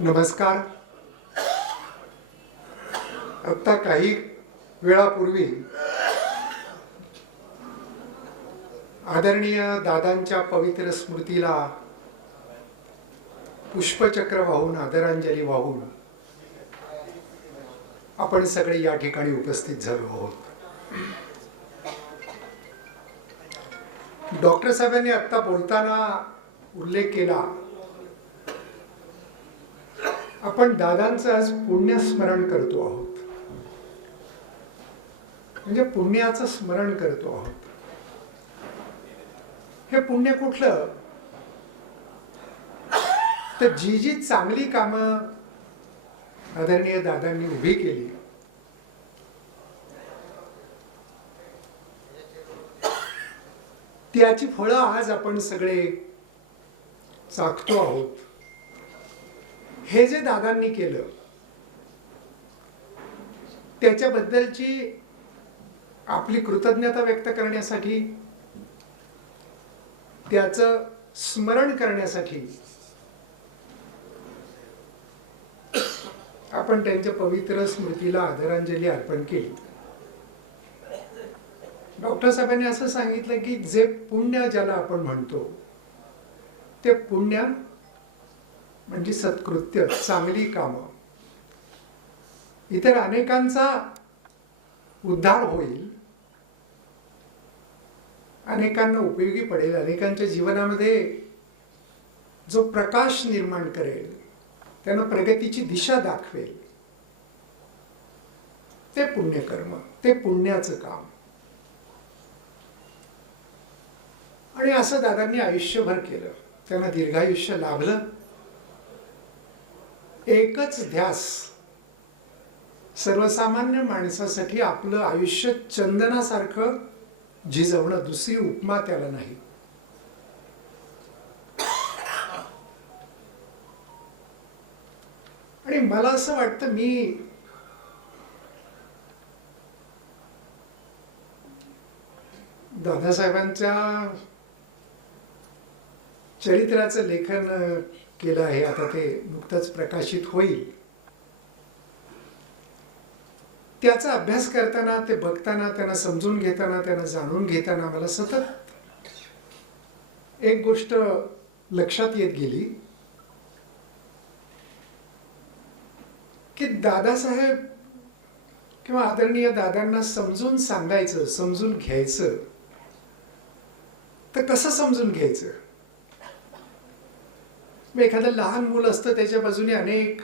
नमस्कार. आता काही वेळापूर्वी आदरणीय दादांच्या पवित्र स्मृतीला पुष्पचक्र वाहून आदरांजली वाहून आपण सगळे या ठिकाणी उपस्थित झालो आहोत. डॉक्टर साहेबांनी आता बोलताना उल्लेख केला, आपण दादांचं आज पुण्यस्मरण करतो आहोत, म्हणजे पुण्याचं स्मरण करतो आहोत. हे पुण्य कुठलं? तर जी जी चांगली कामं आदरणीय दादांनी उभी केली त्याची फळं आज आपण सगळे चाखतो आहोत. हे जे दादांनी केलं त्याच्याबद्दलची आपली कृतज्ञता व्यक्त करण्यासाठी, त्याचं स्मरण करण्यासाठी आपण त्यांच्या पवित्र स्मृतीला आदरांजली अर्पण केली. डॉक्टर साहेबांनी असं सांगितलं की जे पुण्य ज्याला आपण म्हणतो ते पुण्य म्हणजे सत्कृत्य, चांगली कामं. इतर अनेकांचा उद्धार होईल, अनेकांना उपयोगी पडेल, अनेकांच्या जीवनामध्ये जो प्रकाश निर्माण करेल, त्यांना प्रगतीची दिशा दाखवेल, ते पुण्यकर्म, ते पुण्याचं काम. आणि असं दादांनी आयुष्यभर केलं. त्यांना दीर्घायुष्य लाभलं. एकच ध्यास, सर्वसामान्य माणसासाठी आपलं आयुष्य चंदनासारखं झिजवणं, दुसरी उपमा त्याला नाही. आणि मला असं वाटतं, मी दादासाहेबांच्या चरित्राचं लेखन केलं आहे. आता ते नुकतंच प्रकाशित होईल. त्याचा अभ्यास करताना, ते बघताना, त्यांना समजून घेताना, त्यांना जाणून घेताना मला सतत एक गोष्ट लक्षात येत गेली की दादासाहेब किंवा आदरणीय दादांना समजून सांगायचं, समजून घ्यायचं, तर कसं समजून घ्यायचं? एखादं लहान मूल असतं, त्याच्या बाजूने अनेक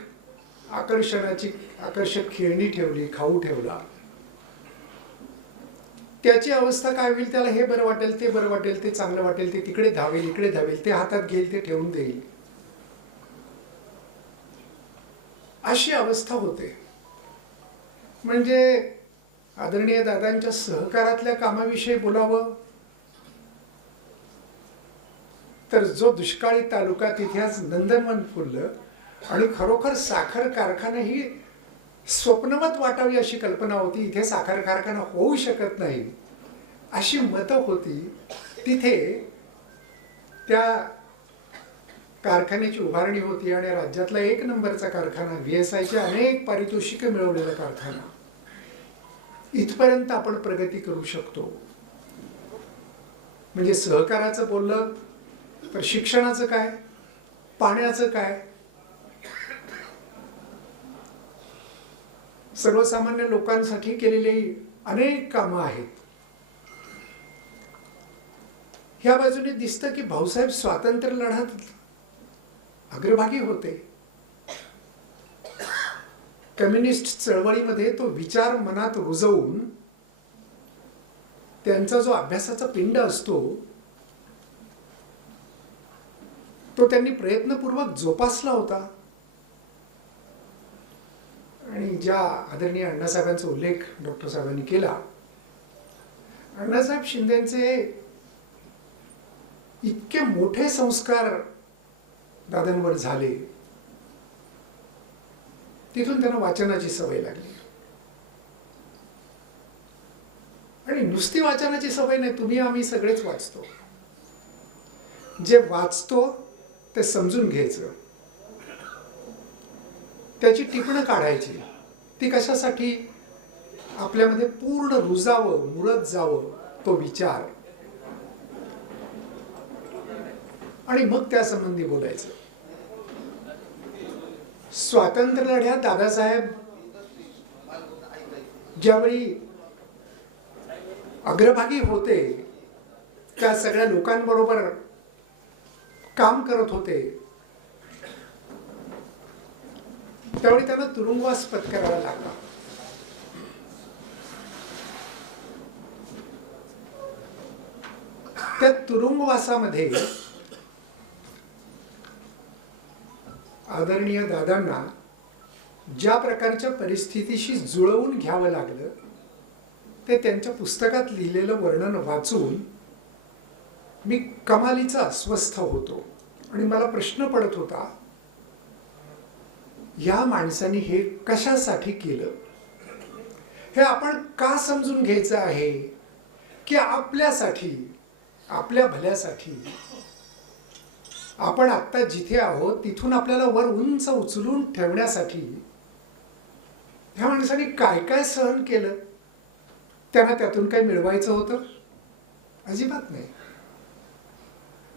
आकर्षक खेळणी ठेवली, खाऊ ठेवला, त्याची अवस्था काय होईल? त्याला हे बरं वाटेल, ते बरं वाटेल, ते चांगलं वाटेल, ते तिकडे धावेल, इकडे धावेल, ते हातात घेईल, ते ठेवून देईल, अशी अवस्था होते. म्हणजे आदरणीय दादांच्या सहकारातल्या कामाविषयी बोलावं तर जो दुष्काळी तालुका, तिथे आज नंदनवन फुललं आणि खरोखर साखर कारखाना ही स्वप्नवत वाटावी अशी कल्पना होती. इथे साखर कारखाना होऊ शकत नाही अशी मतं होती. तिथे त्या कारखान्याची उभारणी होती आणि राज्यातला एक नंबरचा कारखाना, VSIचे अनेक पारितोषिक मिळवलेला कारखाना. इथपर्यंत आपण प्रगती करू शकतो. म्हणजे सहकाराचं बोललं तर शिक्षणाचं काय, पाण्याचं काय, सर्वसामान्य लोकांसाठी केलेली अनेक कामं आहेत. ह्या बाजूने दिसतं की भाऊसाहेब स्वातंत्र्य लढ्यात अग्रभागी होते. कम्युनिस्ट चळवळीमध्ये तो विचार मनात रुजवून त्यांचा जो अभ्यासाचा पिंड असतो तो त्यांनी प्रयत्नपूर्वक जोपासला होता. आणि ज्या आदरणीय अण्णासाहेबांचा उल्लेख डॉक्टर साहेबांनी केला, अण्णासाहेब शिंदेचे इतके मोठे संस्कार दादांवर झाले, तिथून त्यांना वाचनाची सवय लागली. आणि नुसती वाचनाची सवय नाही, तुम्ही आम्ही सगळेच वाचतो. जे वाचतो ते समजून घ्यायचं, त्याची टिपणं काढायची. ती कशासाठी? आपल्यामध्ये पूर्ण रुजावं, मुरत जावं तो विचार, आणि मग त्या संबंधी बोलायचं. स्वातंत्र्य लढ्यात दादासाहेब ज्यावेळी अग्रभागी होते, त्या सगळ्या लोकांबरोबर काम करत होते, त्यावेळी त्यांना तुरुंगवास पत्करावा लागला. त्या तुरुंगवासामध्ये आदरणीय दादांना ज्या प्रकारच्या परिस्थितीशी जुळवून घ्यावं लागलं ते त्यांच्या पुस्तकात लिहिलेलं वर्णन वाचून मी कमालीचा अस्वस्थ होतो. आणि मला प्रश्न पडत होता, या माणसाने हे कशासाठी केलं? हे आपण का समजून घ्यायचं आहे की आपल्यासाठी, आपल्या भल्यासाठी, आपण आत्ता जिथे आहोत तिथून आपल्याला वर उंच उचलून ठेवण्यासाठी ह्या माणसाने काय काय सहन केलं? त्यांना त्यातून काय मिळवायचं होतं? अजिबात नाही.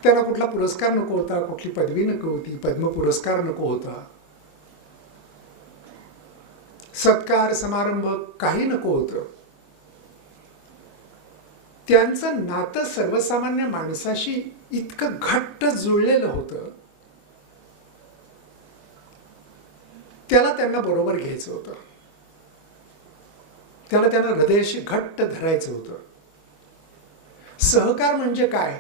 त्यांना कुठला पुरस्कार नको होता, कुठली पदवी नको होती, पद्म पुरस्कार नको होता, सत्कार समारंभ काही नको होतं. त्यांचं नातं सर्वसामान्य माणसाशी इतकं घट्ट जुळलेलं होतं, त्याला त्यांना बरोबर घ्यायचं होतं, त्याला त्यांना हृदयाशी घट्ट धरायचं होतं. सहकार म्हणजे काय?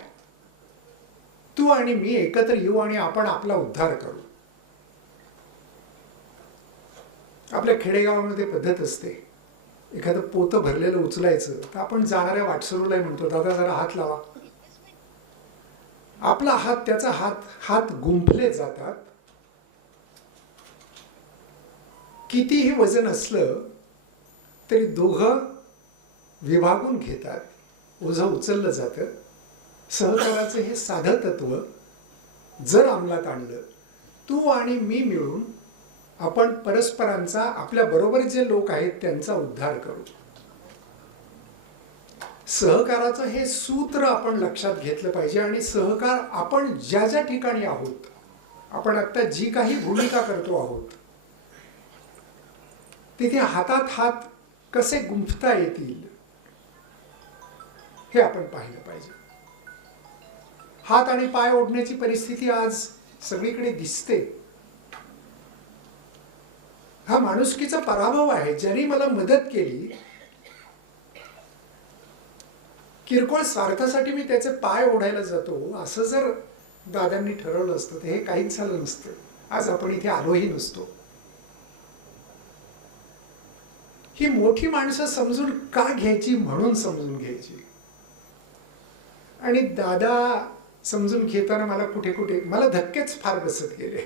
तू आणि मी एकत्र येऊ आणि आपण आपला उद्धार करू. आपल्या खेडेगावामध्ये पद्धत असते, एखादं पोतं भरलेलं उचलायचं तर आपण जाणाऱ्या वाटसरूला म्हणतो, दादा जरा हात लावा. आपला हात, त्याचा हात, हात गुंफले जातात. कितीही वजन असलं तरी दोघं विभागून घेतात, ओझं उचललं जातं. सहकाराचं हे साधं तत्व जर अंमलात आणलं, तू आणि मी मिळून आपण परस्परांचा, आपल्या बरोबर जे लोक आहेत त्यांचा उद्धार करू. सहकाराचं हे सूत्र आपण लक्षात घेतलं पाहिजे. आणि सहकार आपण ज्या ज्या ठिकाणी आहोत, आपण आता जी काही भूमिका करतो आहोत, तिथे हातात हात कसे गुंफता येतील हे आपण पाहिलं पाहिजे. हात आणि पाय ओढण्याची परिस्थिती आज सगळीकडे दिसते. हा माणुसकीचा पराभव आहे. ज्यांनी मला मदत केली, किरकोळ स्वार्थासाठी मी त्याचे पाय ओढायला जातो, असं जर दादांनी ठरवलं असतं तर हे काहीच झालं नसतं. आज आपण इथे आलोही नसतो. ही मोठी माणसं समजून का घ्यायची म्हणून समजून घ्यायची. आणि दादा समजून घेताना मला कुठे कुठे मला धक्केच फार बसत गेले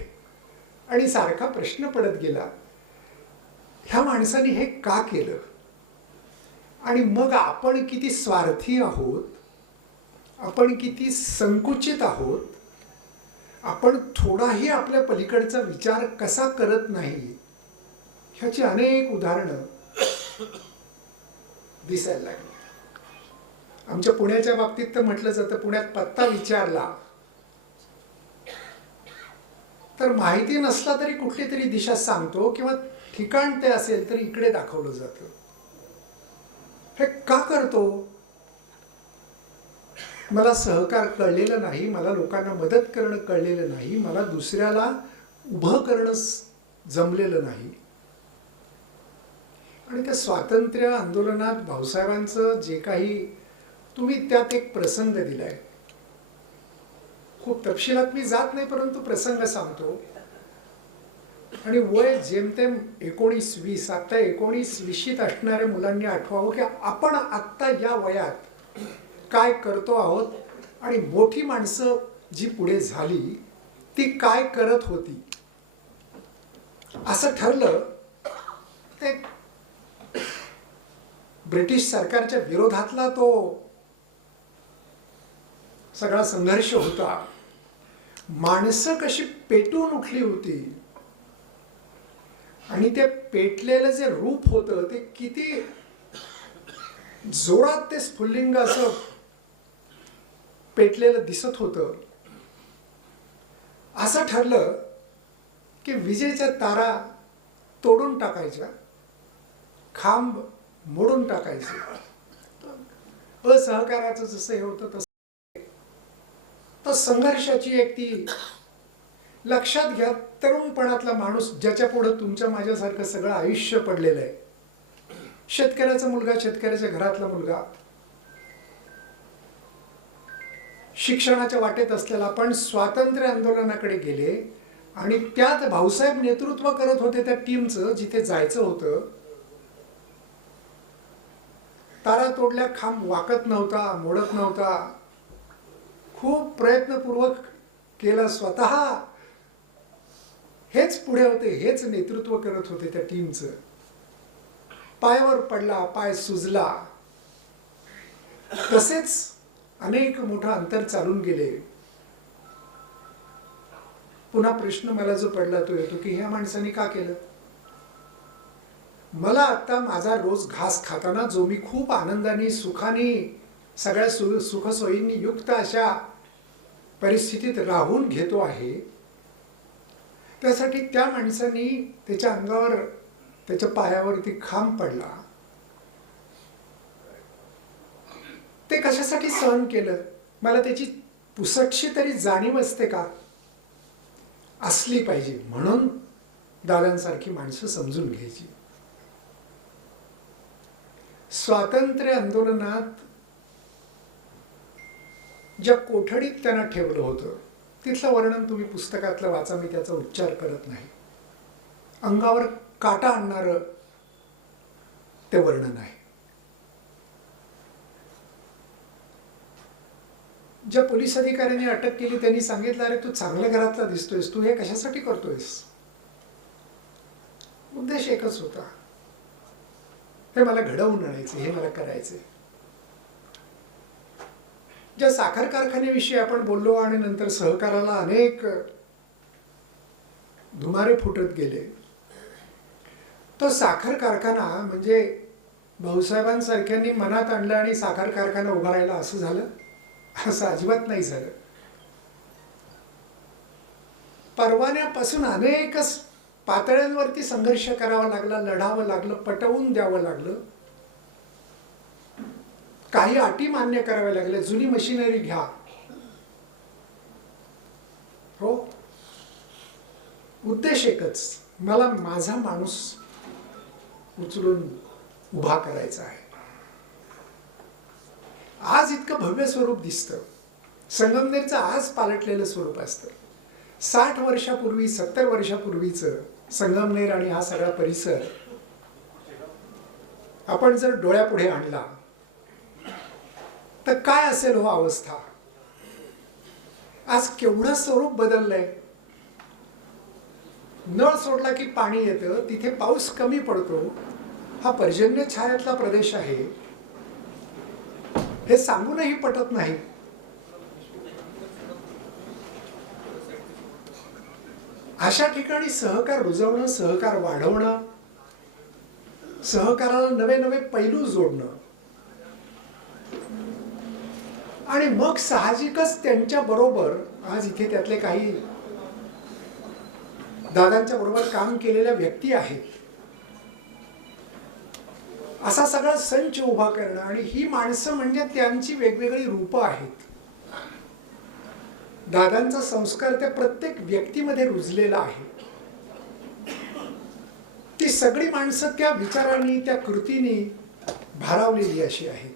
आणि सारखा प्रश्न पडत गेला, ह्या माणसाने हे का केलं? आणि मग आपण किती स्वार्थी आहोत, आपण किती संकुचित आहोत, आपण थोडाही आपल्या पलीकडचा विचार कसा करत नाही, ह्याची अनेक उदाहरणं दिसायला लागली. आमच्या पुण्याच्या बाबतीत तर म्हटलं जातं, पुण्यात पत्ता विचारला तर माहिती नसला तरी कुठली तरी दिशा सांगतो, किंवा ठिकाण ते असेल तर इकडे दाखवलं जातं. हे का करतो? मला सहकार कळलेलं नाही, मला लोकांना मदत करणं कळलेलं नाही, मला दुसऱ्याला उभं करणं जमलेलं नाही. आणि त्या स्वातंत्र्य आंदोलनात भाऊसाहेबांचं जे काही, तुम्ही त्यात एक प्रसंग दिलाय, खूप तपशिलात मी जात नाही, परंतु प्रसंग सांगतो. आणि वय जेमतेम 19-20, आता 19-20 असणाऱ्या मुलांनी आठवावं की आपण आत्ता या वयात काय करतो आहोत, आणि मोठी माणसं जी पुढे झाली ती काय करत होती. असं ठरलं ते ब्रिटिश सरकारच्या विरोधातला तो सगळा संघर्ष होता. माणसं कशी पेटून उठली होती, आणि ते पेटलेलं जे रूप होतं ते किती जोरात ते स्फुल्लिंग असं पेटलेलं दिसत होतं. असं ठरलं की विजेच्या तारा तोडून टाकायच्या, खांब मोडून टाकायचे. असहकाराचं जसं हे होतं तसं तर संघर्षाची एक ती लक्षात घ्या, तरुणपणातला माणूस ज्याच्या पुढे तुमच्या माझ्यासारखं सगळं आयुष्य पडलेलं आहे. शेतकऱ्याचा मुलगा, शेतकऱ्याच्या घरातला मुलगा, शिक्षणाच्या वाटेत असलेला, पण स्वातंत्र्य आंदोलनाकडे गेले आणि त्यात भाऊसाहेब नेतृत्व करत होते त्या टीमचं. जिथे जायचं होतं तारा तोडल्या, खांब वाकत नव्हता, मोडत नव्हता. खूप प्रयत्नपूर्वक केला स्वतः. हेच पुढे होते, हेच नेतृत्व करत होते त्या टीमचं. पायावर पडला, पाय सुजला. तसेच अनेक मोठं अंतर चालून गेले. पुन्हा प्रश्न मला जो पडला तो येतो की ह्या माणसाने का केलं? मला आता माझा रोज घास खाताना जो मी खूप आनंदाने, सुखाने, सगळ्या सुखसोयींनी युक्त अशा परिस्थितीत राहून घेतो आहे, त्यासाठी त्या माणसाने त्याच्या अंगावर, त्याच्या पायावरती खांब पडला. ते कशासाठी सहन केलं? मला त्याची पुसटशी तरी जाणीव असते का? असली पाहिजे. म्हणून दादांसारखी माणसं समजून घ्यायची. स्वातंत्र्य आंदोलनात ज्या कोठडीत त्यांना ठेवलं होतं तिथलं वर्णन तुम्ही पुस्तकातलं वाचा, मी त्याचा उच्चार करत नाही. अंगावर काटा आणणारं ते वर्णन आहे. ज्या पोलीस अधिकाऱ्यांनी अटक केली त्यांनी सांगितलं, अरे तू चांगल्या घरातला दिसतोयस, तू हे कशासाठी करतोयस? उद्देश एकच होता, हे मला घडवून आणायचे, हे मला करायचे. ज्या साखर कारखान्याविषयी आपण बोललो आणि नंतर सहकाराला अनेक धुमारे फुटत गेले, तो साखर कारखाना म्हणजे भाऊसाहेबांसारख्यांनी मनात आणलं आणि साखर कारखाना उभा राहिला असं झालं? असं अजिबात नाही झालं. परवान्यापासून अनेक पातळ्यांवरती संघर्ष करावा लागला, लढावं लागलं, पटवून द्यावं लागलं, काही अटी मान्य कराव्या लागल्या. जुनी मशिनरी घ्या, हो, उद्देश एकच, मला माझा माणूस उचलून उभा करायचा आहे. आज इतकं भव्य स्वरूप दिसतं, संगमनेरचं आज पालटलेलं स्वरूप असतं. 60 वर्षापूर्वी, 70 वर्षापूर्वीचं संगमनेर आणि हा सगळा परिसर आपण जर डोळ्यापुढे आणला तर काय असेल हो अवस्था? आज केवढं स्वरूप बदललंय. नळ सोडला की पाणी येतं, तिथे पाऊस कमी पडतो. हा पर्जन्य छायातला प्रदेश आहे, हे सांगूनही पटत नाही. अशा ठिकाणी सहकार रुजवणं, सहकार वाढवणं, सहकाराला नवे नवे पैलू जोडणं आणि मग साहजिकच त्यांच्या बरोबर आज इथे त्यातले काही दादांच्या बरोबर काम केलेल्या व्यक्ती आहेत, असा सगळा संच उभा करणं. आणि ही माणसं म्हणजे त्यांची वेगवेगळी रूपं आहेत. दादांचा संस्कार त्या प्रत्येक व्यक्तीमध्ये रुजलेला आहे. ती सगळी माणसं त्या विचारांनी, त्या कृतींनी भारावलेली अशी आहेत.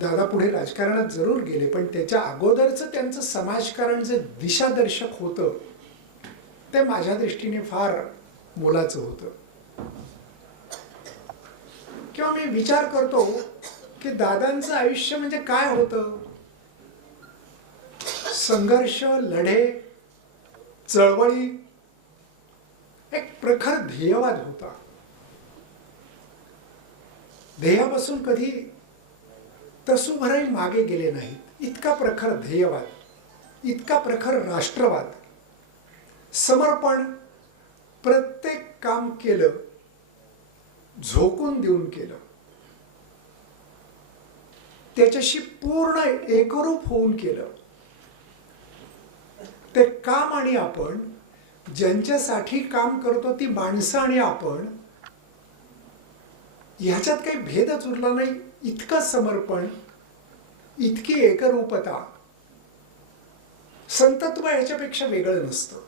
दादा पुढे राजकारणात जरूर गेले, पण त्याच्या अगोदरचं त्यांचं समाजकारण जे दिशादर्शक होतं ते माझ्या दृष्टीने फार मोलाचं होतं. किंवा मी विचार करतो की दादांचं आयुष्य म्हणजे काय होतं? संघर्ष, लढे, चळवळी, एक प्रखर ध्येयवाद होता. ध्येयापासून कधी तसूभरही मागे गेले नाहीत, इतका प्रखर ध्येयवाद. इतका प्रखर राष्ट्रवाद, समर्पण, प्रत्येक काम केलं, झोकून देऊन केलं, त्याच्याशी पूर्ण एकरूप होऊन केलं. ते काम आणि आपण, ज्यांच्यासाठी काम करतो ती माणसं आणि आपण, ह्याच्यात काही भेदच उरला नाही. इतकं समर्पण, इतकी एकरूपता, संतत्व याच्यापेक्षा वेगळं नसतं.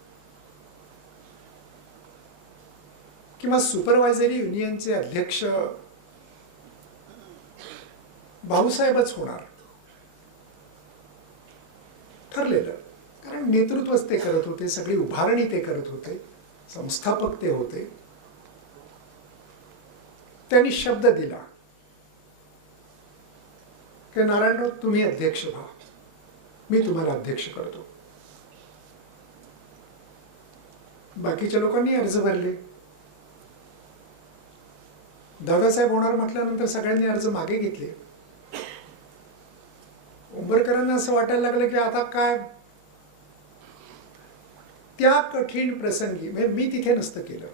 किंवा सुपरवायझरी युनियनचे अध्यक्ष भाऊसाहेबच होणार ठरलेलं, कारण नेतृत्वच ते करत होते, सगळी उभारणी ते करत होते, संस्थापक ते होते. त्यांनी शब्द दिला की नारायणराव तुम्ही अध्यक्ष व्हा, मी तुम्हाला अध्यक्ष करतो. बाकीच्या लोकांनी अर्ज भरले. दादासाहेब होणार म्हटल्यानंतर सगळ्यांनी अर्ज मागे घेतले. उंबरकरांना असं वाटायला लागलं की आता काय, त्या कठीण प्रसंगी मी तिथे नसतं केलं.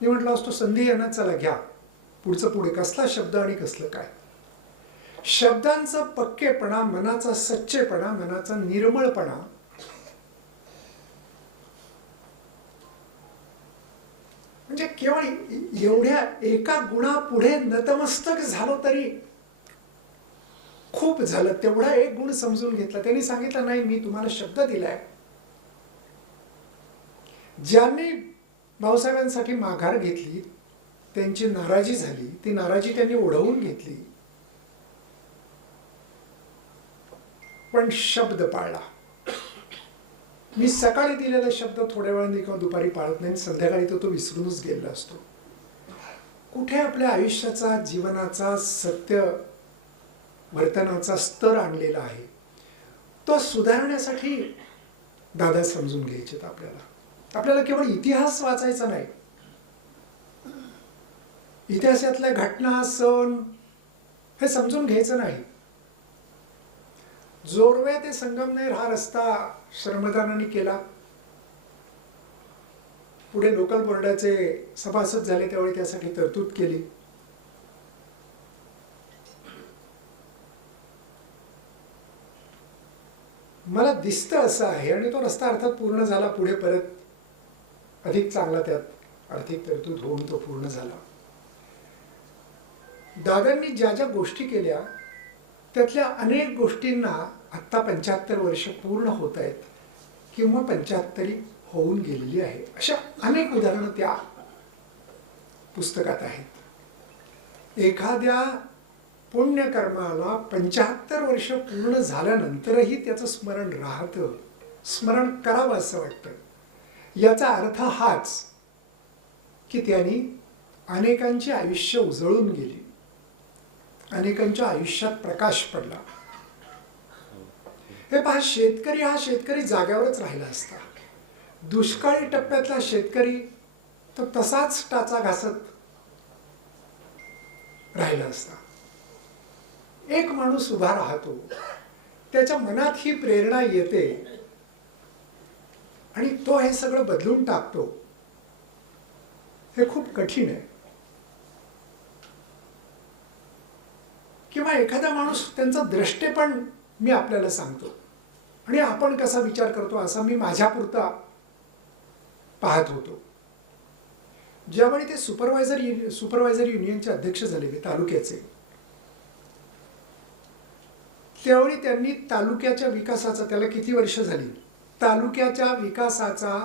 मी म्हटलं असतो संधी यांना, चला घ्या, पुढचं पुढे. कसला शब्द आणि कसलं काय. शब्दांचा पक्केपणा, मनाचा सच्चेपणा, मनाचा निर्मळपणा, म्हणजे केवळ एवढ्या एका गुणापुढे नतमस्तक झालो तरी खूप झालं. तेवढा एक गुण समजून घेतला. त्यांनी सांगितलं नाही, मी तुम्हाला शब्द दिलाय. ज्यांनी भाऊसाहेबांसाठी माघार घेतली, त्यांची नाराजी झाली, ती नाराजी त्यांनी ओढवून घेतली, पण शब्द पाळला. मी सकाळी दिलेला शब्द थोड्या वेळाने किंवा दुपारी पाळत नाही, संध्याकाळी तो विसरूनच गेलेला असतो. कुठे आपल्या आयुष्याचा, जीवनाचा, सत्य वर्तनाचा स्तर आणलेला आहे, तो सुधारण्यासाठी दादा समजून घ्यायचे. आपल्याला केवळ इतिहास वाचायचा नाही, इतिहासातल्या घटना, सण हे समजून घ्यायचं नाही. जोरवे ते संगमनेर हा रस्ता श्रमदानाने केला. पुढे लोकल बोर्डाचे सभासद झाले त्यावेळी त्यासाठी तरतूद केली. मला दिसतं असं आहे, आणि तो रस्ता अर्थात पूर्ण झाला. पुढे परत अधिक चांगला त्यात आर्थिक तरतूद होऊन तो पूर्ण झाला. दादांनी ज्या ज्या गोष्टी केल्या त्यातल्या अनेक गोष्टींना आत्ता 75 वर्ष पूर्ण होत आहेत किंवा 75 होऊन गेलेली आहे. अशा अनेक उदाहरणं त्या पुस्तकात आहेत. एखाद्या पुण्यकर्माला 75 वर्ष पूर्ण झाल्यानंतरही त्याचं स्मरण राहतं, स्मरण करावं असं वाटतं. याचा अर्थ हाच की त्यांनी अनेकांची आयुष्य उजळून गेली, अनेकांच्या आयुष्यात प्रकाश पडला. हे पहा, शेतकरी हा शेतकरी जाग्यावरच राहिला असता. दुष्काळी टप्प्यातला शेतकरी तो तसाच टाचा घासत राहिला असता. एक माणूस उभा राहतो, त्याच्या मनात ही प्रेरणा येते आणि तो हे सगळं बदलून टाकतो. हे खूप कठीण आहे. किंवा एखादा माणूस, त्यांचा द्रष्टेपण मी आपल्याला सांगतो आणि आपण कसा विचार करतो असा मी माझ्यापुरता पाहत होतो. ज्यावेळी ते सुपरवायझर युनियनचे अध्यक्ष झाले तालुक्याचे, त्यावेळी त्यांनी तालुक्याच्या विकासाचा, त्याला किती वर्ष झाली, तालुक्याच्या विकासाचा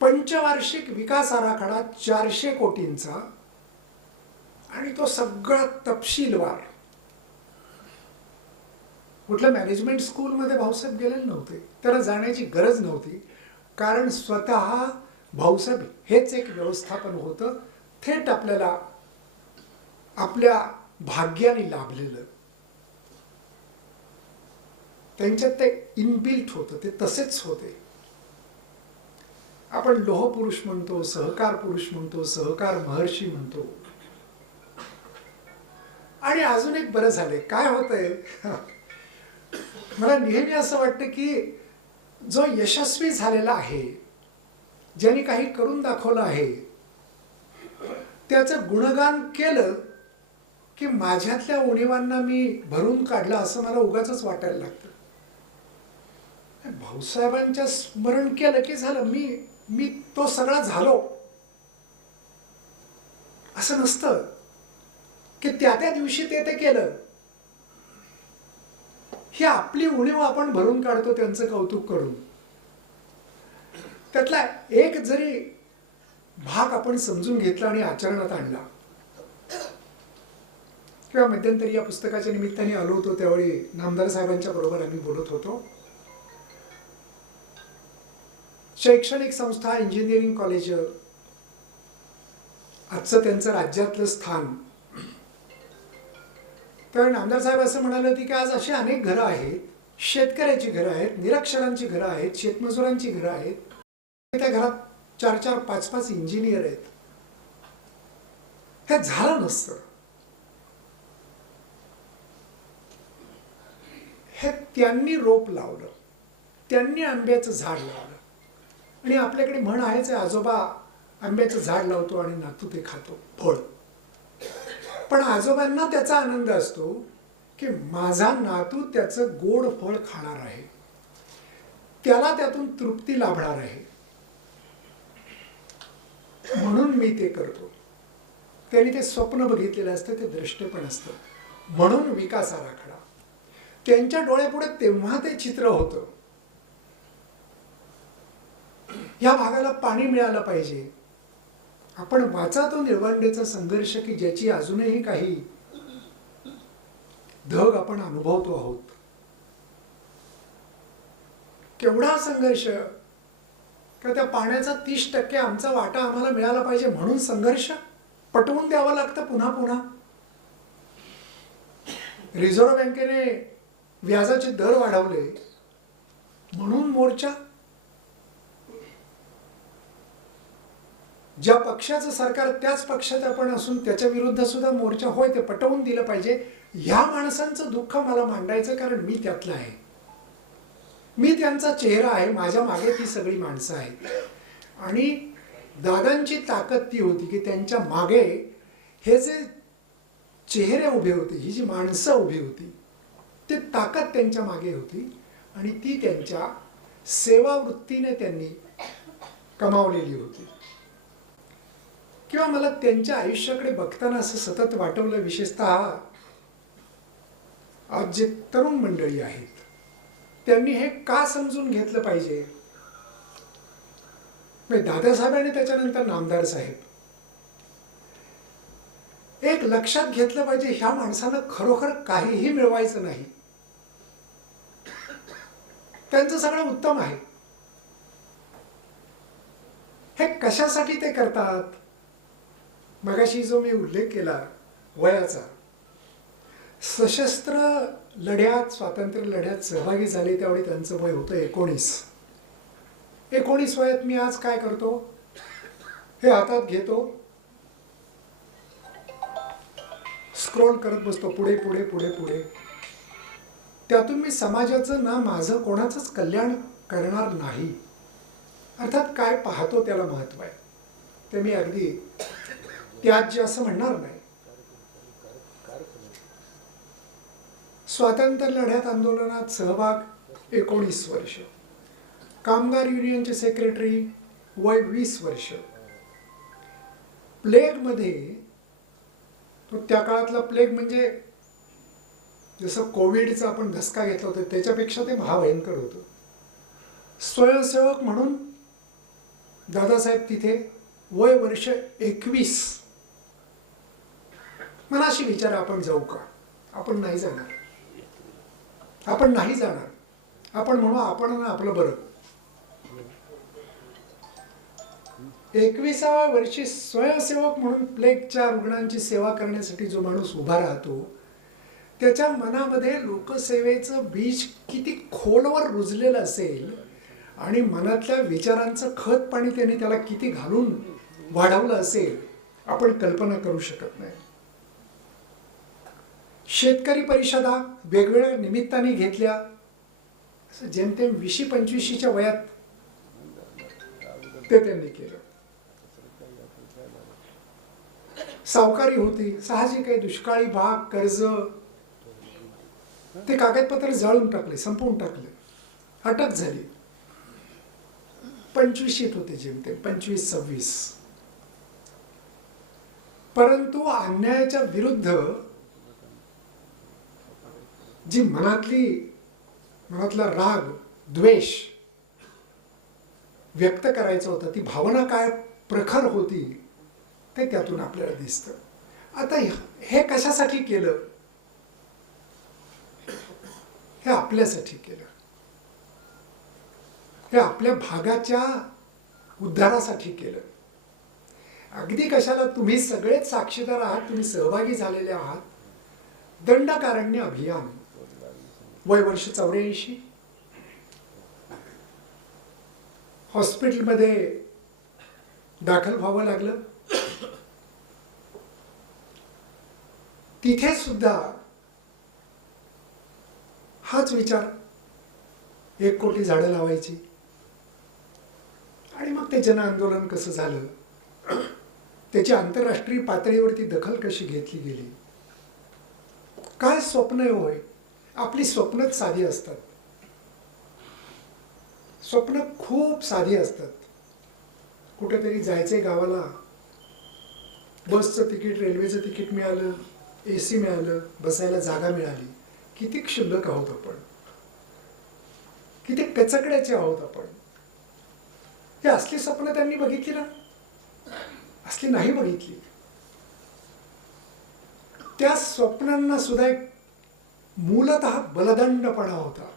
पंचवार्षिक विकास आराखडा 400 कोटींचा, आणि तो सगळा तपशीलवार. कुठल्या मॅनेजमेंट स्कूलमध्ये भाऊसाहेब गेलेले नव्हते, त्याला जाण्याची गरज नव्हती, कारण स्वतः भाऊसाहेब हेच एक व्यवस्थापन होतं, थेट आपल्याला आपल्या भाग्याने लाभलेलं. त्यांच्यात ते इनबिल्ट होतं, ते तसेच होते. आपण लोहपुरुष म्हणतो, सहकार पुरुष म्हणतो, सहकार महर्षी म्हणतो. आणि अजून एक बरं झालंय, काय होतंय, मला नेहमी असं वाटतं की जो यशस्वी झालेला आहे, ज्यांनी काही करून दाखवलं आहे, त्याचं गुणगान केलं की माझ्यातल्या उणीवांना मी भरून काढलं असं मला उगाचच वाटायला लागतं. भाऊसाहेबांच्या स्मरण केलं की झालं, मी मी तो सगळा झालो असं नसतं की त्या त्या दिवशी ते ते केलं. ही आपली उणीव आपण भरून काढतो त्यांचं कौतुक करून. त्यातला एक जरी भाग आपण समजून घेतला आणि आचरणात आणला, किंवा मध्यंतरी या पुस्तकाच्या निमित्ताने आलो होतो त्यावेळी नामदार साहेबांच्या बरोबर आम्ही बोलत होतो. शैक्षणिक संस्था, इंजिनिअरिंग कॉलेज, आजचं त्यांचं राज्यातलं स्थान. तर नामदार साहेब असं म्हणाले होते की आज अशी अनेक घरं आहेत, शेतकऱ्याची घरं आहेत, निरक्षरांची घरं आहेत, शेतमजुरांची घरं आहेत, त्या घरात 4-4, 5-5 इंजिनियर आहेत. हे झालं नसतं. हे त्यांनी रोप लावलं, त्यांनी आंब्याचं झाड लावलं. आणि आपल्याकडे म्हण आहेच, आजोबा आंब्याचं झाड लावतो आणि नातू ते खातो फळ. पण आजोबांना त्याचा आनंद असतो की माझा नातू त्याचं गोड फळ खाणार आहे, त्याला त्यातून तृप्ती लाभणार आहे, म्हणून मी ते करतो. त्यांनी ते स्वप्न बघितलेलं असतं, ते दृष्टेपण असतं. म्हणून विकास आराखडा त्यांच्या डोळ्यापुढे तेव्हा ते चित्र होतं. या भागाला पाणी मिळालं पाहिजे. आपण वाचा तो निळवंडेचा संघर्ष की ज्याची अजूनही काही धग आपण अनुभवतो आहोत. केवढा संघर्ष, का त्या पाण्याचा 30% आमचा वाटा आम्हाला मिळाला पाहिजे म्हणून संघर्ष पटवून द्यावं लागतं पुन्हा पुन्हा. रिझर्व्ह बँकेने व्याजाचे दर वाढवले म्हणून मोर्चा. ज्या पक्षाचं सरकार त्याच पक्षात आपण असून त्याच्या विरुद्ध सुद्धा मोर्चा. होय, ते पटवून दिलं पाहिजे. ह्या माणसांचं दुःख मला मांडायचं, कारण मी त्यातला आहे, मी त्यांचा चेहरा आहे, माझ्या मागे ती सगळी माणसं आहेत. आणि दादांची ताकद ती होती की त्यांच्या मागे हे जे चेहरे उभे होते, ही जी माणसं उभी होती, ती ताकद त्यांच्या मागे होती. आणि ती त्यांच्या सेवावृत्तीने त्यांनी कमावलेली होती. किंवा मला त्यांच्या आयुष्याकडे बघताना असं सतत वाटवलं, विशेषतः आज जे तरुण मंडळी आहेत त्यांनी हे का समजून घेतलं पाहिजे. दादासाहेब आणि त्याच्यानंतर नामदार साहेब, एक लक्षात घेतलं पाहिजे, ह्या माणसानं खरोखर काहीही मिळवायचं नाही. त्यांचं सगळं उत्तम आहे. हे कशासाठी ते करतात. मगाशी जो मी उल्लेख केला वयाचा, सशस्त्र लढ्यात, स्वातंत्र्य लढ्यात सहभागी झाले त्यावेळी त्यांचं वय होतं 19. 19 वयात मी आज काय करतो, हे हातात घेतो, स्क्रोल करत बसतो पुढे पुढे पुढे पुढे. त्यातून मी समाजाचं ना माझं कोणाचंच कल्याण करणार नाही. अर्थात काय पाहतो त्याला महत्व आहे, ते मी अगदी त्याज्य असं म्हणणार नाही. स्वातंत्र्य लढ्यात आंदोलनात सहभाग 19 वर्ष, कामगार युनियनचे सेक्रेटरी वय 20 वर्ष. प्लेगमध्ये, तो त्या काळातला प्लेग म्हणजे जसं कोविडचा आपण धसका घेतला होता त्याच्यापेक्षा ते महाभयंकर होतं. स्वयंसेवक म्हणून दादासाहेब तिथे, वय वर्ष 21. मनाशी विचार, आपण जाऊ का. आपण नाही जाणार, आपण नाही जाणार. आपण म्हणू आपण आपलं बरं. 21व्या वर्षी स्वयंसेवक म्हणून प्लेगच्या रुग्णांची सेवा करण्यासाठी जो माणूस उभा राहतो, त्याच्या मनामध्ये लोकसेवेचं बीज किती खोलवर रुजलेलं असेल आणि मनातल्या विचारांचं खत पाणी त्याने त्याला किती घालून वाढवलं असेल, आपण कल्पना करू शकत नाही. शेतकरी परिषदा वेगवेगळ्या निमित्ताने घेतल्या, असं जेमतेम 20-25च्या वयात ते त्यांनी केलं. सावकारी होती, साहजिक आहे, दुष्काळी भाग, कर्ज, ते कागदपत्र जाळून टाकले, संपवून टाकले, अटक झाली. 25शीत होते जेमतेम, 25-26. परंतु अन्यायाच्या विरुद्ध जी मनातला राग, द्वेष व्यक्त करायचा होता, ती भावना काय प्रखर होती ते त्यातून आपल्याला दिसतं. आता हे कशासाठी केलं? हे आपल्यासाठी केलं. हे आपल्या भागाच्या उद्धारासाठी केलं. अगदी कशाला, तुम्ही सगळेच साक्षीदार आहात, तुम्ही सहभागी झालेले आहात. दंडकारण्य अभियान, वय वर्ष 84, हॉस्पिटलमध्ये दाखल व्हावं लागलं. तिथे सुद्धा हाच विचार, 1 कोटी झाडं लावायची. आणि मग ते जन आंदोलन कसं झालं, त्याची आंतरराष्ट्रीय पातळीवरती दखल कशी घेतली गेली. काय स्वप्न होय, आपली स्वप्नच साधी असतात. स्वप्न खूप साधी असतात. कुठेतरी जायचंय गावाला, बसचं तिकीट, रेल्वेचं तिकीट मिळालं, AC मिळालं, बसायला जागा मिळाली. किती क्षुल्लक आहोत आपण, किती कचकड्याचे आहोत आपण. हे असली स्वप्न त्यांनी बघितली ना? असली नाही बघितली. त्या स्वप्नांना सुद्धा एक मूलतः बलदंडपणा होता.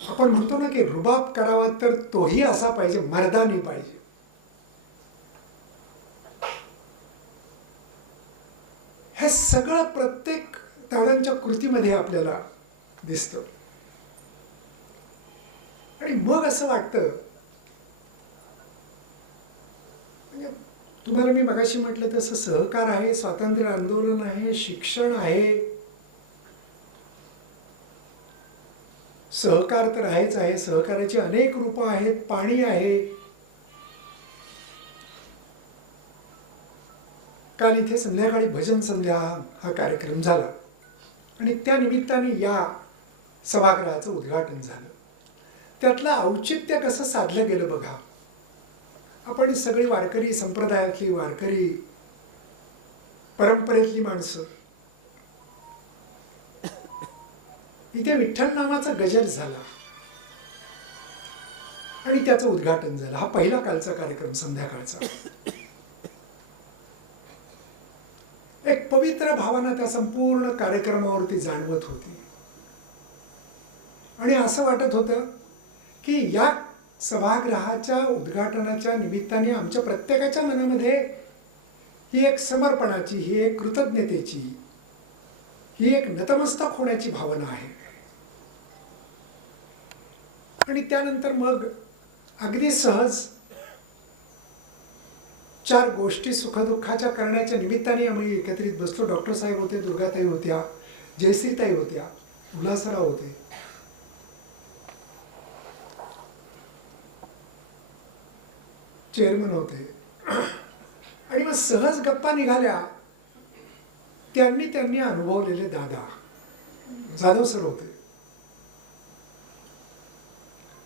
आपण म्हणतो ना की रुबाब करावा तर तोही असा पाहिजे, मर्दानी पाहिजे. हे सगळं प्रत्येक दादांच्या कृतीमध्ये आपल्याला दिसतं. आणि मग असं वाटतं, म्हणजे तुम्हाला मी मगाशी म्हटलं तसं सहकार आहे, स्वातंत्र्य आंदोलन आहे, शिक्षण आहे, सहकार तर आहेच आहे, सहकाराची अनेक रूपं आहेत, पाणी आहे. काल इथे संध्याकाळी भजन संध्या हा कार्यक्रम झाला आणि त्या निमित्ताने या सभागृहाचं उद्घाटन झालं. त्यातलं औचित्य कसं साधलं गेलं बघा. आपण सगळी वारकरी संप्रदायातली, वारकरी परंपरेतली माणसं, इथे विठ्ठल नामाचा गजर झाला आणि त्याचं उद्घाटन झालं. हा पहिला कालचा कार्यक्रम संध्याकाळचा. एक पवित्र भावना त्या संपूर्ण कार्यक्रमावरती जाणवत होती. आणि असं वाटत होतं की या सभागृहाच्या उद्घाटनाच्या निमित्ताने आमच्या प्रत्येकाच्या मनामध्ये ही एक समर्पणाची, ही एक कृतज्ञतेची, ही एक नतमस्तक होण्याची भावना आहे. आणि त्यानंतर मग अगदी सहज 4 गोष्टी सुखदुःखाच्या करण्याच्या निमित्ताने आम्ही एकत्रित बसलो. डॉक्टर साहेब होते, दुर्गाताई होत्या, जयश्रीताई होत्या, उल्हासराव होते. चेअरमन होते. आणि मग सहज गप्पा निघाल्या. त्यांनी अनुभवलेले दादा जाधव सर होते.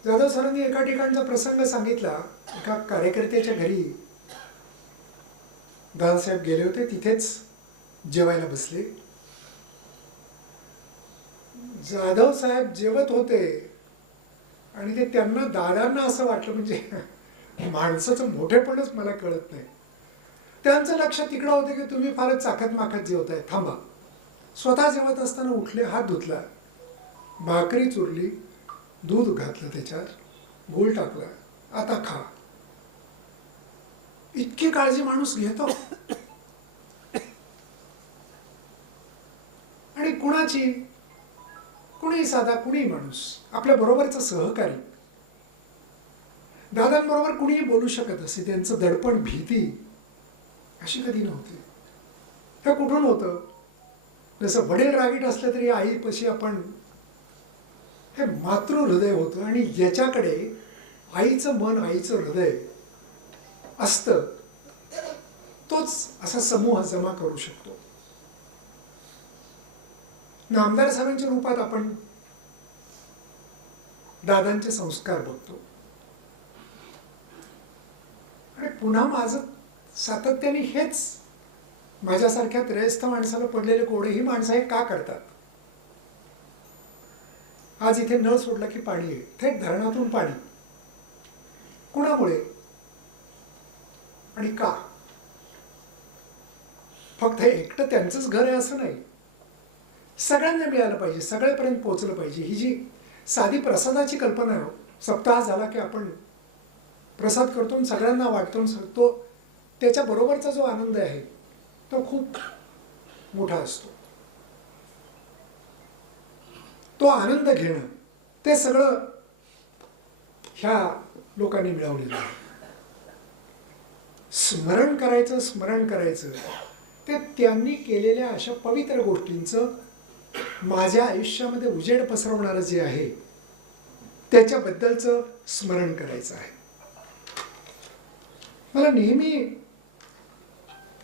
जाधव सरांनी एका ठिकाणचा प्रसंग सांगितला. एका कार्यकर्त्याच्या घरी दादासाहेब गेले होते, तिथेच जेवायला बसले. जाधव साहेब जेवत होते आणि ते त्यांना, दादांना असं वाटलं, म्हणजे माणसाचं मोठेपणच मला कळत नाही. त्यांचं लक्ष तिकडं होतं की तुम्ही फारच चाखत माखत जेवताय, थांबा. स्वतः जेवत असताना उठले, हात धुतला, भाकरी चुरली, दूध घातलं, त्याच्यात गूळ टाकला, आता खा. इतकी काळजी माणूस घेतो. आणि कुणाची, कुणी साधा, कुणी माणूस, आपल्या बरोबरचा सहकारी, दादांबरोबर कुणीही बोलू शकत असे. त्यांचं दडपण, भीती अशी कधी नव्हती. हे कुठून होतं? जसं वडील रागीट असलं तरी आईपाशी आपण हे मातृहृदय होतं आणि ज्याच्याकडे आईचं मन, आईचं हृदय असतं तोच असा समूह जमा करू शकतो. नामदार साहेबांच्या रूपात आपण दादांचे संस्कार बघतो. आणि पुन्हा माझं सातत्याने हेच, माझ्यासारख्या त्रयस्थ माणसाला पडलेले कोडे ही माणसं हे का करतात? आज इथे नळ सोडला की पाणी आहे, थेट धरणातून पाणी. कुणामुळे आणि का? फक्त हे एकटं त्यांचंच घर आहे असं नाही, सगळ्यांना मिळालं पाहिजे, सगळ्यापर्यंत पोहोचलं पाहिजे. ही जी साधी प्रसादाची कल्पना आहे, सप्ताह झाला की आपण प्रसाद करतो आणि सगळ्यांना वाटतो, तो त्याच्या बरोबरचा जो आनंद आहे तो खूप मोठा असतो. तो आनंद घेणं ते सगळं ह्या लोकांनी मिळवलेलं आहे. स्मरण करायचं, स्मरण करायचं, ते त्यांनी केलेल्या अशा पवित्र गोष्टींचं माझ्या आयुष्यामध्ये उजेड पसरवणारं जे आहे त्याच्याबद्दलचं स्मरण करायचं आहे. मला नेहमी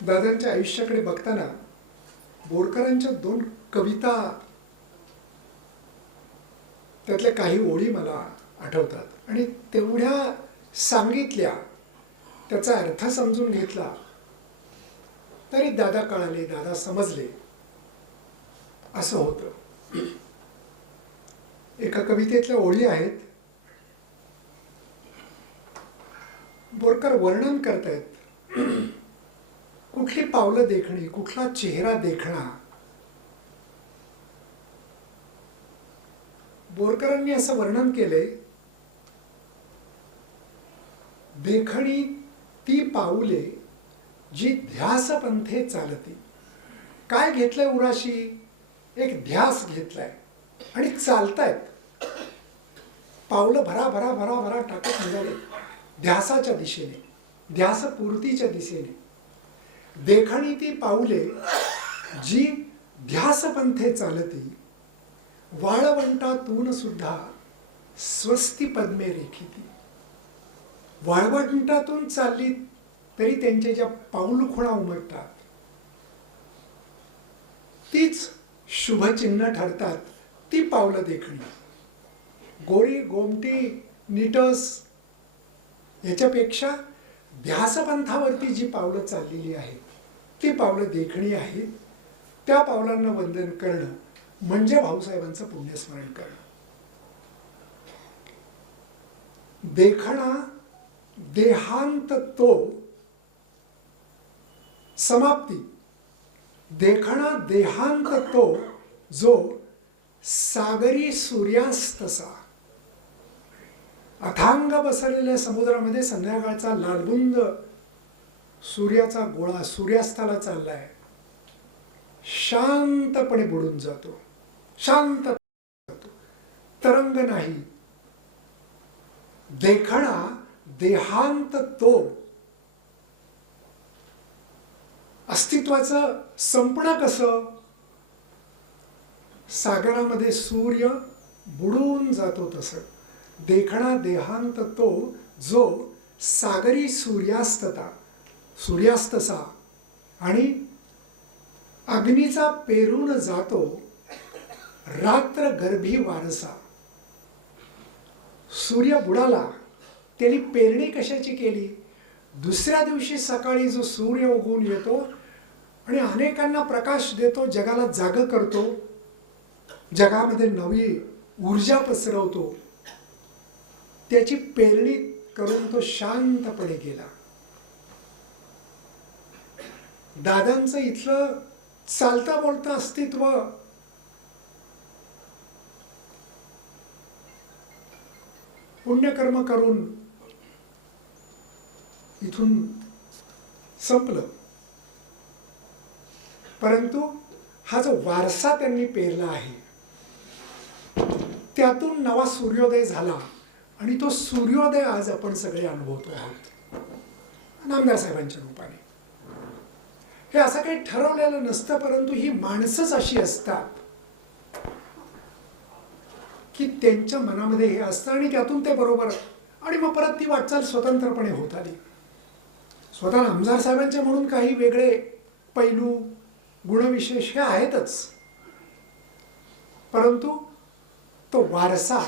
दादांच्या आयुष्याकडे बघताना बोरकरांच्या 2 कविता, त्यातल्या काही ओळी मला आठवतात आणि तेवढ्या सांगितल्या, त्याचा अर्थ समजून घेतला तरी दादा कळाले, दादा समजले असं होतं. एका कवितेतल्या ओळी आहेत. बोरकर वर्णन करतायत, कुठली पावलं देखणी, कुठला चेहरा देखणा. बोरकरांनी असं वर्णन केलंय, देखणी ती पाऊले जी ध्यास पंथे चालती. काय घेतलंय उराशी? एक ध्यास घेतलाय आणि चालतायत. पावलं भरा भरा भरा भरा टाकत निघाले ध्यासाच्या दिशेने, ध्यासपूर्तीच्या दिशेने. देखणी ती पाऊले जी ध्यास पंथे चालती, वाळवंटातून सुद्धा स्वस्ती पद्मे रेखिती. वाळवंटातून चालली तरी त्यांच्या ज्या पाऊलखुणा उमटतात तीच शुभचिन्ह ठरतात. ती पावलं देखणी. गोरी गोमटी निटस याच्यापेक्षा ध्यासपंथावरती जी पावलं चाललेली आहेत ती पावलं देखणी आहेत. त्या पावलांना वंदन करणं म्हणजे भाऊसाहेबांचं पुण्यस्मरण करणं. देखणा देहांत तो समाप्ती. देखणा देहांत तो जो सागरी सूर्यास्तसा. अथांग बसरलेल्या समुद्रामध्ये संध्याकाळचा लालबुंद सूर्याचा गोळा सूर्यास्ताला चाललाय, शांतपणे बुडून जातो, शांत जातो, तरंग नाही. देखणा देहांत तो. अस्तित्वाचं संपणं कसं? सागरामध्ये सूर्य बुडून जातो तसं. देखणा देहांत तो जो सागरी सूर्यास्तसा आणि अग्नीचा पेरून जातो रात्र गर्भी वारसा. सूर्य बुडाला, त्यांनी पेरणी कशाची केली? दुसऱ्या दिवशी सकाळी जो सूर्य उगवून येतो आणि अनेकांना प्रकाश देतो, जगाला जागं करतो, जगामध्ये नवी ऊर्जा पसरवतो, त्याची पेरणी करून तो शांतपणे गेला. दादांचं इथलं चालता बोलता अस्तित्व पुण्यकर्म करून इथून संपलं, परंतु हा जो वारसा त्यांनी पेरला आहे त्यातून नवा सूर्योदय झाला आणि तो सूर्योदय आज आपण सगळे अनुभवतो आहोत नामदार साहेबांच्या रूपाने. हे असं काही ठरवलेलं नसतं, परंतु ही माणसंच अशी असतात की त्यांच्या मनामध्ये हे असतं आणि त्यातून ते बरोबर, आणि मग परत ती वाटचाल स्वतंत्रपणे होत आली. स्वतः नामदार साहेबांचे म्हणून काही वेगळे पैलू, गुणविशेष हे आहेतच, परंतु तो वारसा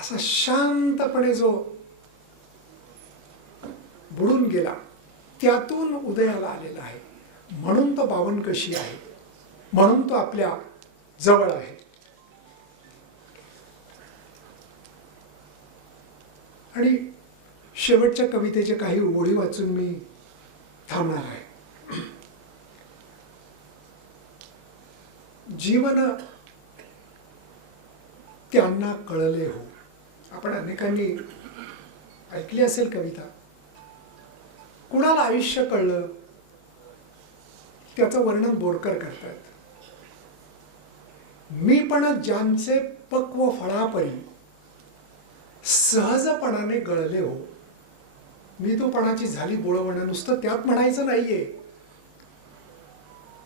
असा शांतपणे जो बुडून गेला त्यातून उदयाला आलेला आहे. म्हणून तो बावनकशी आहे, म्हणून तो आपल्या जवळ आहे. आणि शेवटच्या कवितेच्या काही ओळी वाचून मी थांबणार आहे. जीवन त्यांना कळले हो. आपण अनेकांनी ऐकली असेल कविता. कुणाला आयुष्य कळलं त्याचं वर्णन बोरकर करतात. मी पण ज्यांचे पक्व फळापरी सहजपणाने गळले हो. मी तो पणाची झाली बोळवणं, नुसतं त्यात म्हणायचं नाहीये.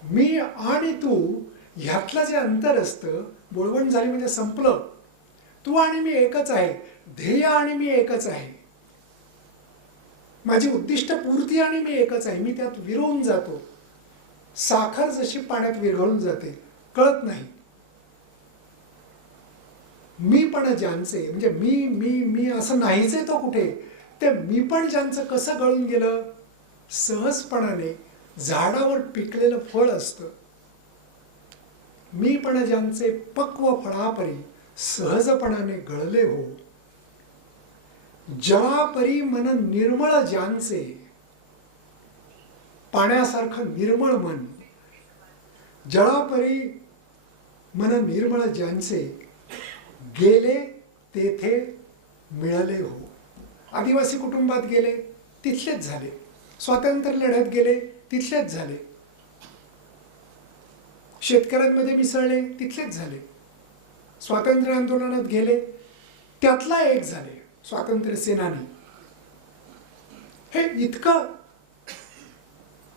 मी आणि तू ह्यातलं जे अंतर असतं, बोळवण झाली म्हणजे संपलं. तू आणि मी एकच आहे, ध्येय आणि मी एकच आहे, माझी उद्दिष्ट पूर्ती आणि मी एकच आहे. मी त्यात विरवून जातो. साखर जशी पाण्यात विरघळून जाते, कळत नाही. मी पण ज्यांचे, म्हणजे मी मी मी असं नाहीच आहे तो कुठे. ते मी पण ज्यांचं कसं गळून गेलं, सहजपणाने झाडावर पिकलेलं फळ असतं. मी पण ज्यांचे पक्व फळापरी सहजपणाने गळले हो. जळापरी मन निर्मळ ज्यांचे, पाण्यासारखं निर्मळ मन. जळापरी मन निर्मळ ज्यांचे, गेले तेथे मिळाले हो. आदिवासी कुटुंबात गेले, तिथलेच झाले. स्वातंत्र्य लढ्यात गेले, तिथलेच झाले. शेतकऱ्यांमध्ये मिसळले, तिथलेच झाले. स्वातंत्र्य आंदोलनात गेले, त्यातला एक झाले, स्वातंत्र्य सेनानी. हे इतकं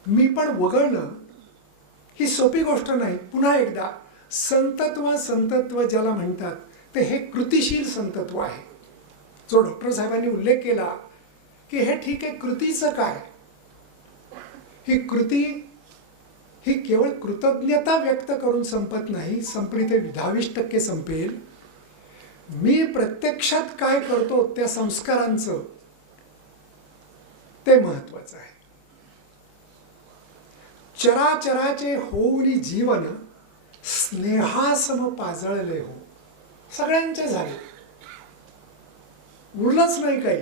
मी पण वगळणं ही सोपी गोष्ट नाही. पुन्हा एकदा, संतत्व संतत्व ज्याला म्हणतात ते हे कृतिशील संतत्व आहे. जो डॉक्टर साहेबांनी उल्लेख केला की हे ठीक आहे, कृतीचं काय. ही कृती ही केवळ कृतज्ञता व्यक्त करून संपत नाही. संपली ते 20% संपेल. मी प्रत्यक्षात काय करतो त्या संस्कारांचं, ते महत्वाचं आहे. चराचराचे होऊनी जीवन स्नेहासम पाजळले हो. सगळ्यांचे झाले, उरलंच नाही काही.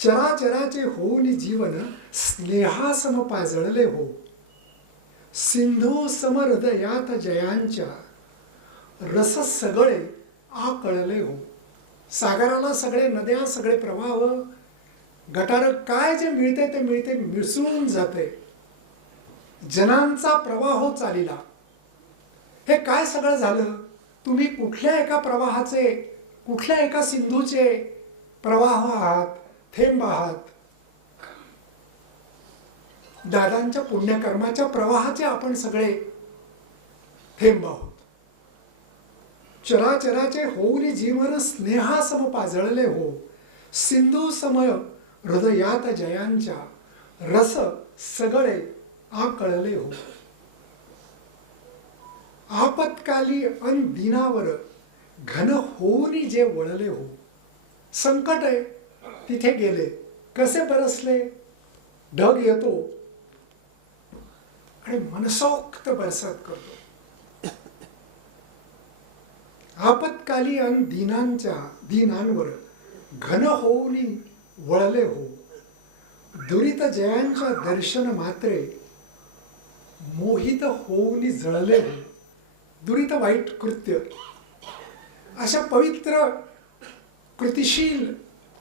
चराचराचे होऊनी जीवन स्नेहासम पाजळले हो. सिंधू सम हृदयात जयांच्या रस सगळे आकळले हो. सागराला सगळे नद्या, सगळे प्रवाह, गटार, काय जे मिळते ते मिळते, मिसळून जाते. जनांचा प्रवाह चालिला. हे काय सगळं झालं. तुम्ही कुठल्या एका प्रवाहाचे, कुठल्या एका सिंधूचे प्रवाह आहात, थेंब आहात. दादांच्या पुण्यकर्माच्या प्रवाहाचे आपण सगळे थेंब आहोत. चराचराचे होऊनी जीवन स्नेहासम पाजळले हो. सिंधू समय हृदयात जयांच्या रस सगळे आकळले हो. आपत्काली अन दिनावर घन होऊनी जे वळले हो. संकट आहे, तिथे गेले, कसे बरसले. ढग येतो आणि मनसोक्त बरसात करतो. आपत्काली अन दिनांवर घन होऊनी वळले हो. दुरित जयांच्या दर्शन मात्रे मोहित होऊनी जळले हो. दुरित वाईट कृत्य, अशा पवित्र कृतिशील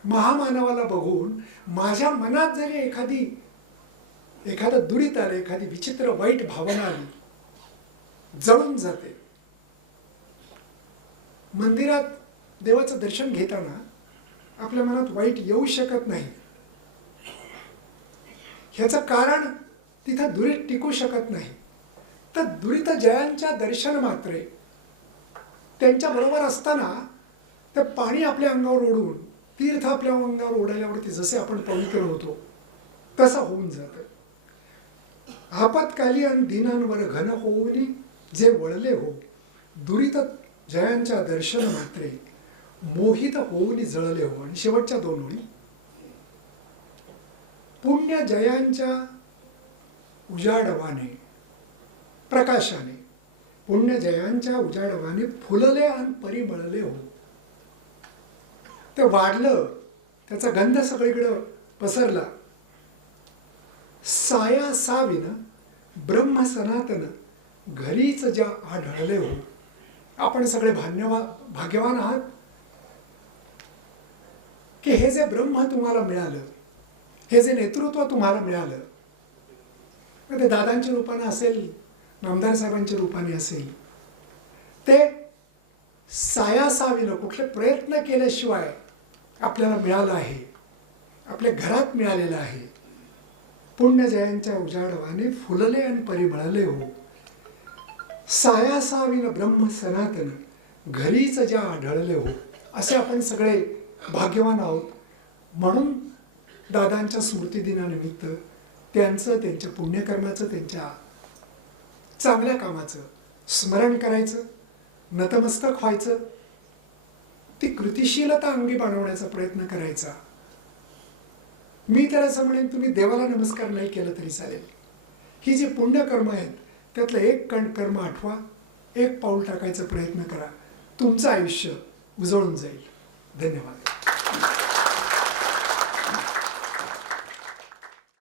महामानवाला बघून माझ्या मनात जरी एखादं दुरित आलं, एखादी विचित्र वाईट भावना आली, जळून जाते. मंदिरात देवाचं दर्शन घेताना आपल्या मनात वाईट येऊ शकत नाही. ह्याचं कारण तिथं दुरीत टिकू शकत नाही. तर दुरित जयांच्या दर्शन मात्रे त्यांच्याबरोबर असताना ते पाणी आपल्या अंगावर ओढून, तीर्थ आपल्या अंगावर ओढायल्यावरती जसे आपण पवित्र होतो तसं होऊन जातं. आपत्काली आणि दिनांवर घन होऊनी जे वळले हो, दुरित जयांच्या दर्शन मात्रे मोहित होऊनी जळले हो. आणि शेवटच्या 2 ओळी, पुण्य जयांच्या उजाडवाने, प्रकाशाने, पुण्य जयांच्या उजाडवाने फुलले आणि परिमळले हो. ते वाढलं, त्याचा गंध सगळीकडे पसरला. साया साविन ब्रह्म सनातन घरीच ज्या आढळले हो. आपण सगळे भाग्यवान आहात की हे जे ब्रह्म तुम्हाला मिळालं, हे जे नेतृत्व तुम्हाला मिळालं, ते दादांच्या रूपाने असेल, नामदार साहेबांच्या रूपाने असेल, ते सायासाविनं कुठले प्रयत्न केल्याशिवाय आपल्याला मिळालं आहे, आपल्या घरात मिळालेलं आहे. पुण्य जयांच्या उजाडवाने फुलले आणि परिमळले हो. सायासाविन ब्रह्म सनातन घरीच ज्या आढळले हो. असे आपण सगळे भाग्यवान आहोत. म्हणून दादांच्या स्मृतिदिनानिमित्त त्यांच्या पुण्यकर्माचं, त्यांच्या चांगल्या कामाचं स्मरण करायचं, नतमस्तक व्हायचं, ती कृतिशीलता अंगी बाळगण्याचा प्रयत्न करायचा. मी तर असं म्हणेन, तुम्ही देवाला नमस्कार नाही केलं तरी चालेल. ही जी पुण्यकर्म आहेत त्यातलं एक कर्म आठवा, एक पाऊल टाकायचा प्रयत्न करा. तुमचं आयुष्य उजळून जाईल. धन्यवाद.